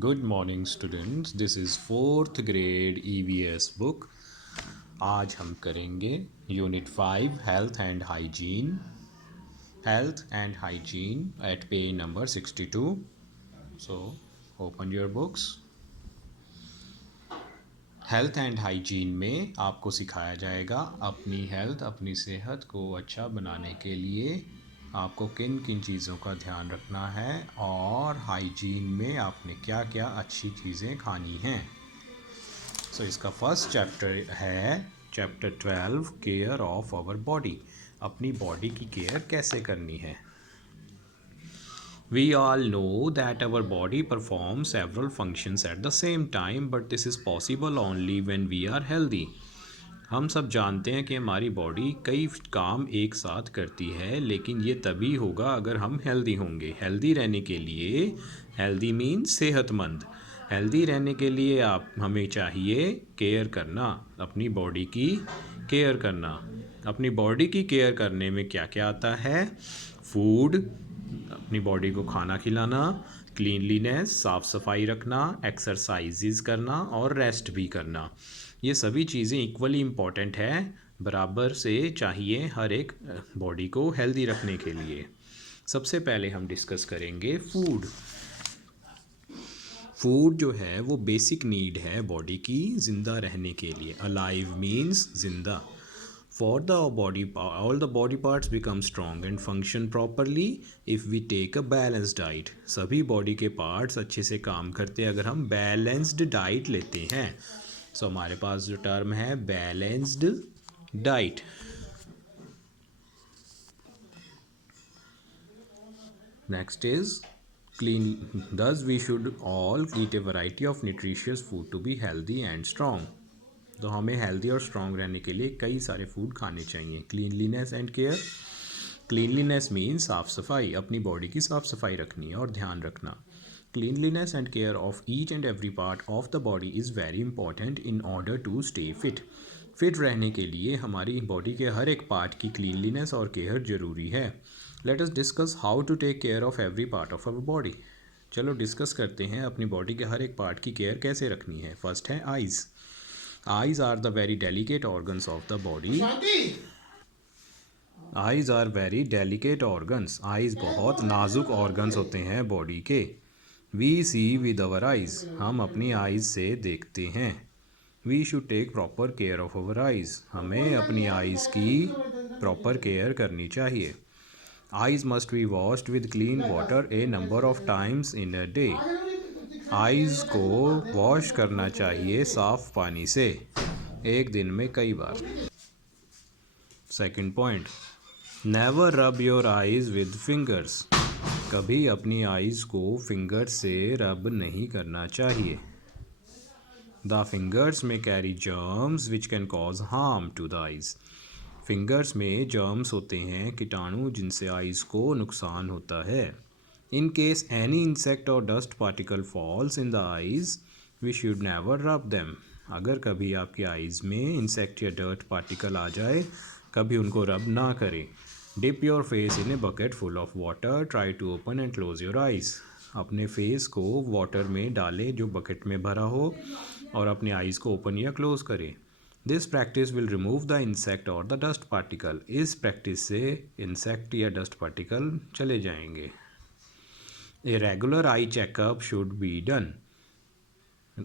Good morning students, this is fourth grade EVS book. आज हम करेंगे unit 5 health and hygiene at page number 62। So open your books. Health and hygiene में आपको सिखाया जाएगा अपनी हेल्थ, अपनी सेहत को अच्छा बनाने के लिए आपको किन किन चीज़ों का ध्यान रखना है और हाइजीन में आपने क्या क्या अच्छी चीज़ें खानी हैं। सो इसका फर्स्ट चैप्टर है chapter 12 care of our body. अपनी बॉडी की केयर कैसे करनी है। We all know that our body performs several functions at the same time, but this is possible only when we are healthy. हम सब जानते हैं कि हमारी बॉडी कई काम एक साथ करती है, लेकिन ये तभी होगा अगर हम हेल्दी होंगे। हेल्दी रहने के लिए, हेल्दी मीन्स सेहतमंद, हेल्दी रहने के लिए हमें चाहिए केयर करना, अपनी बॉडी की केयर करना। अपनी बॉडी की केयर करने में क्या क्या आता है? फूड, अपनी बॉडी को खाना खिलाना, क्लीनलीनेस, साफ़ सफाई रखना, एक्सरसाइजेज करना और रेस्ट भी करना। ये सभी चीज़ें इक्वली इम्पॉर्टेंट है, बराबर से चाहिए हर एक बॉडी को हेल्दी रखने के लिए। सबसे पहले हम डिस्कस करेंगे फूड। फूड जो है वो बेसिक नीड है बॉडी की ज़िंदा रहने के लिए। अलाइव मीन्स ज़िंदा। For the body, all the body parts become strong and function properly if we take a balanced diet. सभी बॉडी के पार्ट्स अच्छे से काम करते हैं अगर हम बैलेंस्ड डाइट लेते हैं। सो हमारे पास जो टर्म है balanced diet. Next is clean. Thus we should all eat a variety of nutritious food to be healthy and strong. तो हमें हेल्दी और स्ट्रॉन्ग रहने के लिए कई सारे फूड खाने चाहिए। Cleanliness and care. Cleanliness means साफ़ सफाई, अपनी बॉडी की साफ़ सफाई रखनी है और ध्यान रखना। Cleanliness and care of each and every part of the body is very important in order to stay fit. Fit रहने के लिए हमारी बॉडी के हर एक पार्ट की क्लीनलीनेस और केयर ज़रूरी है। Let us discuss how to take care of every part of our body. चलो डिस्कस करते हैं अपनी बॉडी के हर एक पार्ट की केयर कैसे रखनी है। फर्स्ट है eyes. Eyes are the very delicate organs of the body. Eyes are very delicate organs. Eyes बहुत नाजुक organs होते हैं बॉडी के। We see with our eyes. हम अपनी eyes से देखते हैं। We should take proper care of our eyes. हमें अपनी eyes की proper care करनी चाहिए। Eyes must be washed with clean water a number of times in a day. Eyes को वॉश करना चाहिए साफ़ पानी से एक दिन में कई बार। Second point, never rub your eyes with fingers. कभी अपनी आइज़ को फिंगर से रब नहीं करना चाहिए। The fingers may carry germs which can cause harm to the eyes. Fingers में जर्म्स होते हैं, कीटाणु, जिनसे आइज़ को नुकसान होता है। In case any insect or dust particle falls in the eyes, we should never rub them. अगर कभी आपकी आइज़ में इंसेक्ट या डर्ट पार्टिकल आ जाए, कभी उनको रब ना करें। Dip your face in a bucket full of water. Try to open and close your eyes. अपने फेस को वाटर में डालें जो बकेट में भरा हो और अपनी आइज़ को ओपन या क्लोज करें। This practice will remove the insect और द डस्ट पार्टिकल। इस प्रैक्टिस से इंसेक्ट या डस्ट पार्टिकल चले जाएंगे। A regular eye checkup should be done.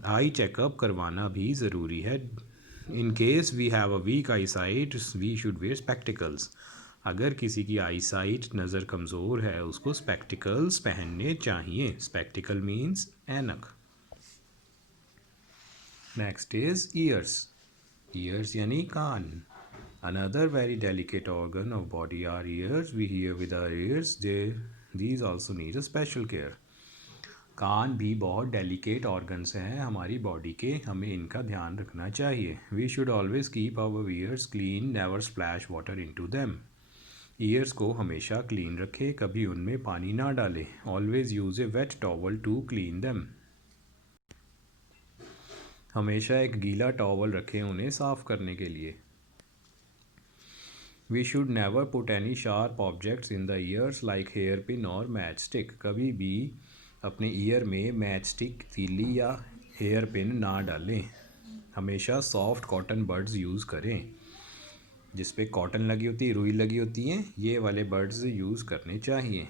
Eye checkup करवाना भी ज़रूरी है। In case we have a weak eyesight, we should wear spectacles. अगर किसी की आई साइट नज़र कमज़ोर है, उसको स्पेक्टिकल्स पहनने चाहिए। स्पेक्टिकल मीन्स ऐनक। Next is years. ईयर्स यानी कान। Another very delicate organ of body are ears. We hear with our ears. These also need a special care. कान भी बहुत डेलिकेट ऑर्गन्स हैं हमारी बॉडी के, हमें इनका ध्यान रखना चाहिए। We should always keep our ears clean, never splash water into them. Ears को हमेशा क्लीन रखें, कभी उनमें पानी ना डालें। Always use a wet towel to clean them. हमेशा एक गीला टॉवल रखें उन्हें साफ़ करने के लिए। We should never put any sharp objects in the ears like hair pin और मैच स्टिक। कभी भी अपने ईयर में मैच स्टिक, तीली या हेयर पिन ना डालें। हमेशा सॉफ्ट कॉटन बड्स यूज़ करें। जिस पे कॉटन लगी होती है, रुई लगी होती हैं, ये वाले बड्स यूज़ करने चाहिए।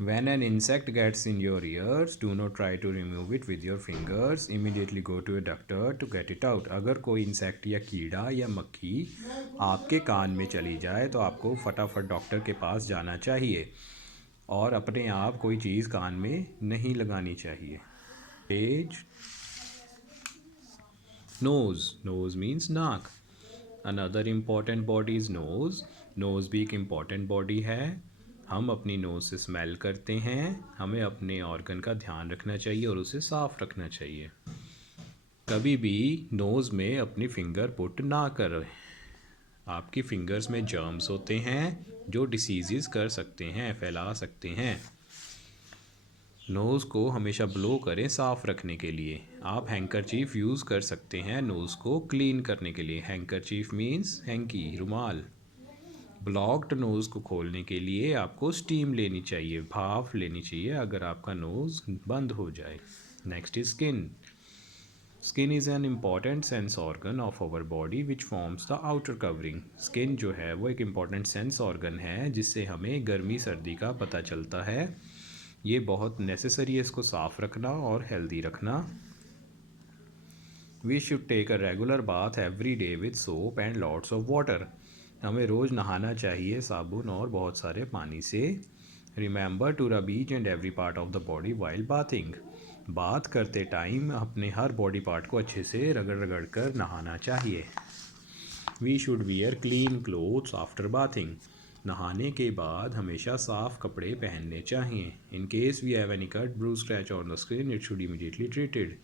When an insect gets in your ears, do not try to remove it with your fingers. Immediately go to a doctor to get it out. अगर कोई इंसेक्ट या कीड़ा या मक्खी आपके कान में चली जाए तो आपको फटाफट डॉक्टर के पास जाना चाहिए और अपने आप कोई चीज़ कान में नहीं लगानी चाहिए। पेज nose means नाक। Another important body is nose. Nose भी एक इम्पॉर्टेंट बॉडी है। हम अपनी नोज़ से स्मेल करते हैं। हमें अपने ऑर्गन का ध्यान रखना चाहिए और उसे साफ रखना चाहिए। कभी भी नोज़ में अपनी फिंगर पुट ना करें। आपकी फिंगर्स में जर्म्स होते हैं जो डिसीज़ कर सकते हैं, फैला सकते हैं। नोज़ को हमेशा ब्लो करें साफ़ रखने के लिए। आप हैंकरचीफ यूज़ कर सकते हैं नोज़ को क्लीन करने के लिए। हैंकरचीफ मीन्स हैंकी, रुमाल। ब्लॉक्ड नोज़ को खोलने के लिए आपको स्टीम लेनी चाहिए, भाप लेनी चाहिए अगर आपका नोज़ बंद हो जाए। Next is skin. Skin is an important sense organ of our body which forms the outer covering. Skin जो है वो एक इम्पॉर्टेंट सेंस ऑर्गन है जिससे हमें गर्मी सर्दी का पता चलता है। ये बहुत नेसेसरी है इसको साफ़ रखना और हेल्दी रखना। We should take a regular bath every day with soap and lots of water. हमें रोज़ नहाना चाहिए साबुन और बहुत सारे पानी से। Remember to rub each and every part of the body while bathing. बात करते टाइम अपने हर बॉडी पार्ट को अच्छे से रगड़ रगड़ कर नहाना चाहिए। We should wear clean clothes after bathing. नहाने के बाद हमेशा साफ़ कपड़े पहनने चाहिए। In case we have any cut, bruise, scratch on the skin, it should immediately treated.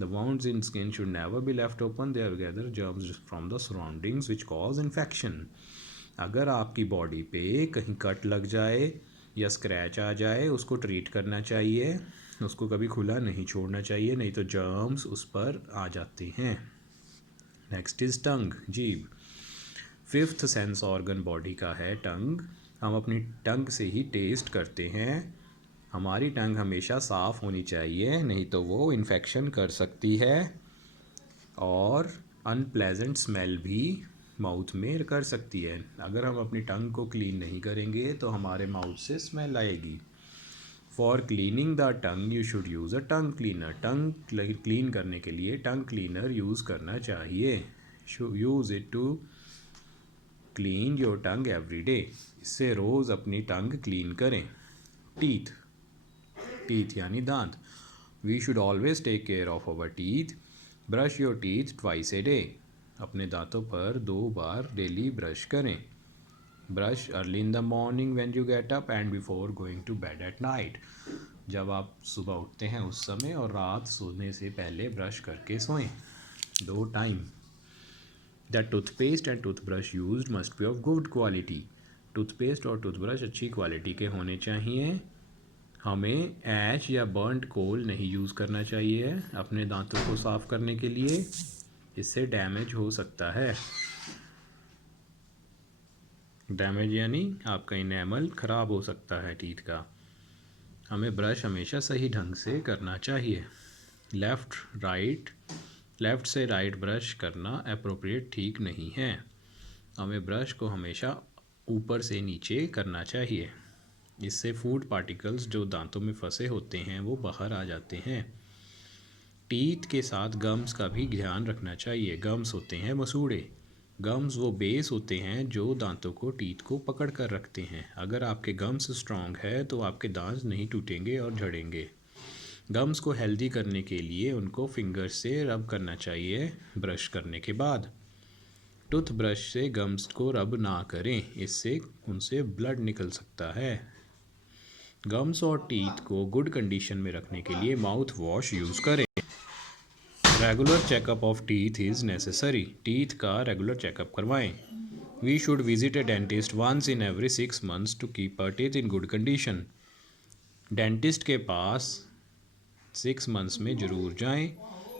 The wounds in skin should never be left open. They gather germs from the surroundings which cause infection. अगर आपकी body पे कहीं cut लग जाए या scratch आ जाए उसको treat करना चाहिए। उसको कभी खुला नहीं छोड़ना चाहिए, नहीं तो जर्म्स उस पर आ जाते हैं। नेक्स्ट इज टंग, जीभ। फिफ्थ सेंस ऑर्गन बॉडी का है टंग। हम अपनी टंग से ही टेस्ट करते हैं। हमारी टंग हमेशा साफ़ होनी चाहिए, नहीं तो वो इन्फेक्शन कर सकती है और अनप्लेजेंट स्मेल भी माउथ में कर सकती है। अगर हम अपनी टंग को क्लीन नहीं करेंगे तो हमारे माउथ से स्मेल आएगी। For cleaning the tongue you should use a tongue cleaner. Tongue clean करने के लिए टंग क्लीनर यूज़ करना चाहिए। Use it to clean your tongue every day. इससे रोज़ अपनी टंग क्लीन करें। टीथ यानी दांत। We should always take care of our teeth. Brush your teeth twice a day. अपने दांतों पर 2 बार डेली ब्रश करें। Brush early in the morning when you get up and before going to bed at night. जब आप सुबह उठते हैं उस समय और रात सोने से पहले ब्रश करके सोएं। 2 time. The toothpaste and toothbrush used must be of good quality. Toothpaste और टूथब्रश अच्छी क्वालिटी के होने चाहिए। हमें ऐश या बर्नड कोल नहीं यूज़ करना चाहिए अपने दांतों को साफ़ करने के लिए। इससे डैमेज हो सकता है। डैमेज यानी आपका इनेमल ख़राब हो सकता है टीथ का। हमें ब्रश हमेशा सही ढंग से करना चाहिए। लेफ़्ट से राइट ब्रश करना अप्रोप्रिएट ठीक नहीं है। हमें ब्रश को हमेशा ऊपर से नीचे करना चाहिए। इससे फूड पार्टिकल्स जो दांतों में फंसे होते हैं वो बाहर आ जाते हैं। टीथ के साथ गम्स का भी ध्यान रखना चाहिए। गम्स होते हैं मसूड़े। गम्स वो बेस होते हैं जो दांतों को, टीथ को पकड़ कर रखते हैं। अगर आपके गम्स स्ट्रॉन्ग है तो आपके दांत नहीं टूटेंगे और झड़ेंगे। गम्स को हेल्दी करने के लिए उनको फिंगर से रब करना चाहिए ब्रश करने के बाद। टूथब्रश से गम्स को रब ना करें, इससे उनसे ब्लड निकल सकता है। गम्स और टीथ को गुड कंडीशन में रखने के लिए माउथ वॉश यूज़ करें। Regular checkup of teeth is necessary. Teeth का रेगुलर चेकअप करवाएं। We should visit a dentist once in every 6 months to keep our teeth in good condition. Dentist के पास 6 months में ज़रूर जाएं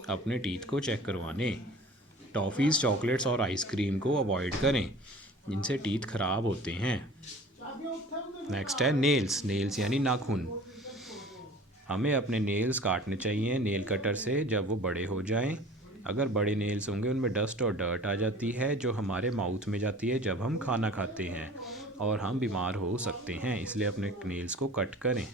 अपने टीथ को चेक करवाने। टॉफ़ीज़, चॉकलेट्स और आइसक्रीम को अवॉइड करें जिनसे टीथ ख़राब होते हैं। नेक्स्ट है नेल्स। नेल्स यानी नाखून। हमें अपने नेल्स काटने चाहिए नेल कटर से जब वो बड़े हो जाएं। अगर बड़े नेल्स होंगे उनमें डस्ट और डर्ट आ जाती है जो हमारे माउथ में जाती है जब हम खाना खाते हैं और हम बीमार हो सकते हैं, इसलिए अपने नेल्स को कट करें।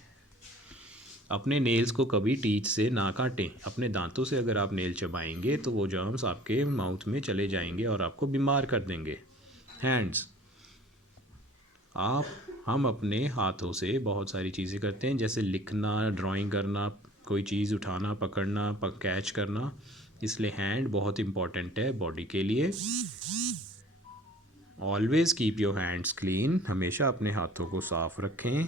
अपने नेल्स को कभी टीथ से ना काटें। अपने दांतों से अगर आप नेल चबाएंगे तो वो जर्म्स आपके माउथ में चले जाएंगे और आपको बीमार कर देंगे। हैंड्स। हम अपने हाथों से बहुत सारी चीज़ें करते हैं जैसे लिखना, ड्राइंग करना, कोई चीज़ उठाना, पकड़ना, कैच करना, इसलिए हैंड बहुत इम्पॉर्टेंट है बॉडी के लिए। Always keep your hands clean. हमेशा अपने हाथों को साफ रखें।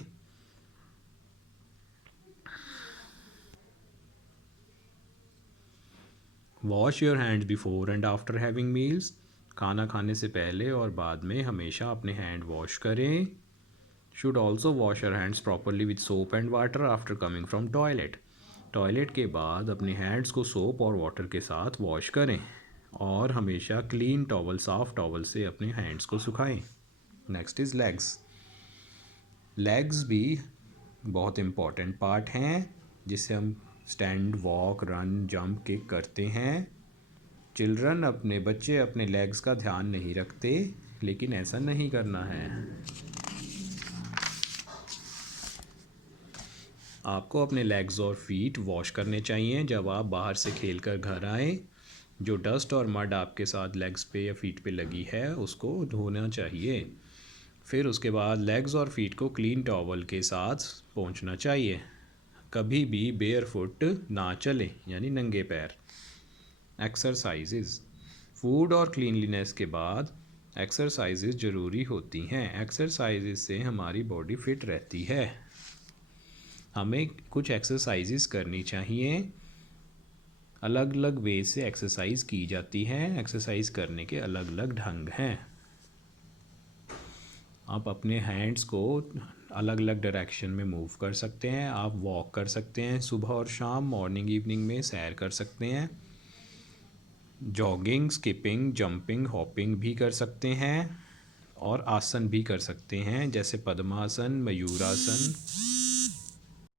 Wash your hands before and after having meals. खाना खाने से पहले और बाद में हमेशा अपने हैंड वॉश करें। Should also wash your hands properly with soap and water after coming from toilet. Toilet के बाद अपने हैंड्स को सोप और वाटर के साथ वॉश करें और हमेशा क्लीन टॉवल, साफ़ टॉवल से अपने हैंड्स को सुखाएं। Next is legs. लेग्स भी बहुत इम्पॉर्टेंट पार्ट हैं जिससे हम stand, walk, run, jump, kick करते हैं। अपने बच्चे अपने लेग्स का ध्यान नहीं रखते, लेकिन ऐसा नहीं करना है। आपको अपने लेग्स और फीट वॉश करने चाहिए जब आप बाहर से खेलकर घर आएँ। जो डस्ट और मड आपके साथ लेग्स पे या फीट पे लगी है उसको धोना चाहिए। फिर उसके बाद लेग्स और फीट को क्लीन टॉवल के साथ पोंछना चाहिए। कभी भी बेयर फुट ना चलें यानी नंगे पैर। एक्सरसाइजेज़। फूड और क्लीनलीनेस के बाद एक्सरसाइजेज़ ज़रूरी होती हैं। एक्सरसाइजेज़ से हमारी बॉडी फिट रहती है। हमें कुछ एक्सरसाइजेज़ करनी चाहिए। अलग अलग वे से एक्सरसाइज की जाती है। एक्सरसाइज करने के अलग अलग ढंग हैं। आप अपने हैंड्स को अलग अलग डायरेक्शन में मूव कर सकते हैं। आप वॉक कर सकते हैं सुबह और शाम, मॉर्निंग इवनिंग में सैर कर सकते हैं। जॉगिंग, स्किपिंग, जंपिंग, हॉपिंग भी कर सकते हैं और आसन भी कर सकते हैं जैसे पद्मासन, मयूरासन,